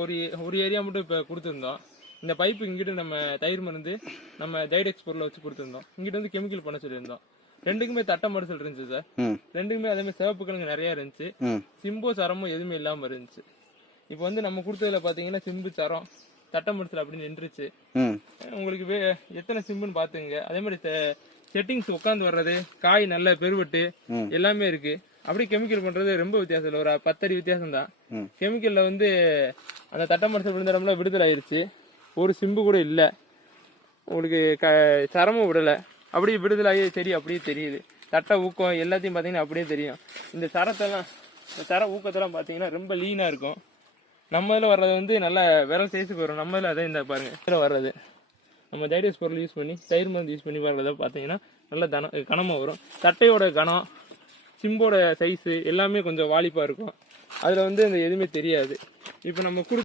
ஒரு ஒரு ஏரியா மட்டும் இப்போ கொடுத்துருந்தோம். இந்த பைப்பு இங்கிட்ட நம்ம தயிர் மருந்து நம்ம டைடெக்ஸ் பொருளை வச்சு கொடுத்துருந்தோம். இங்கிட்ட வந்து கெமிக்கல் பண்ண சொல்லியிருந்தோம். ரெண்டுக்குமே தட்ட மறுசல் இருந்துச்சு சார். ரெண்டுக்குமே அதே மாதிரி சிவப்பு கிழங்கு நிறைய இருந்துச்சு. சிம்போ சரமோ எதுவுமே இல்லாம இருந்துச்சு. இப்போ வந்து நம்ம கொடுத்ததுல பாத்தீங்கன்னா சிம்பு சரம் தட்ட மறுசல் அப்படின்னு நின்றுச்சு. உங்களுக்கு எத்தனை சிம்புன்னு பாத்துங்க. அதே மாதிரி செட்டிங்ஸ் உட்காந்து வர்றது, காய் நல்ல பெருவட்டு எல்லாமே இருக்கு. அப்படி கெமிக்கல் பண்றது ரொம்ப வித்தியாசம் இல்லை, ஒரு 10 அடி வித்தியாசம் தான். கெமிக்கல்ல வந்து அந்த தட்ட மறுசல் விழுந்த இடம்ல விடுதலை ஆயிருச்சு. ஒரு சிம்பு கூட இல்லை, உங்களுக்கு சரமும் விடலை. அப்படியே விடுதலாகி சரி அப்படியே தெரியுது. தட்டை ஊக்கம் எல்லாத்தையும் பார்த்தீங்கன்னா அப்படியே தெரியும். இந்த சரத்தெல்லாம் இந்த சர ஊக்கத்தெல்லாம் பார்த்தீங்கன்னா ரொம்ப லீனாக இருக்கும். நம்ம இதில் வர்றது வந்து நல்லா விரல் சைஸுக்கு வரும். நம்ம இதில் அதே இந்த பாருங்க இதில் வர்றது நம்ம டைடஸ் பொருள் யூஸ் பண்ணி தயிர் மருந்து யூஸ் பண்ணி வர்றதை பார்த்தீங்கன்னா நல்லா கனமாக வரும். தட்டையோட கனம், சிம்போட சைஸு எல்லாமே கொஞ்சம் வாலிப்பாக இருக்கும். அதில் வந்து அந்த எதுவுமே தெரியாது. இப்போ நம்ம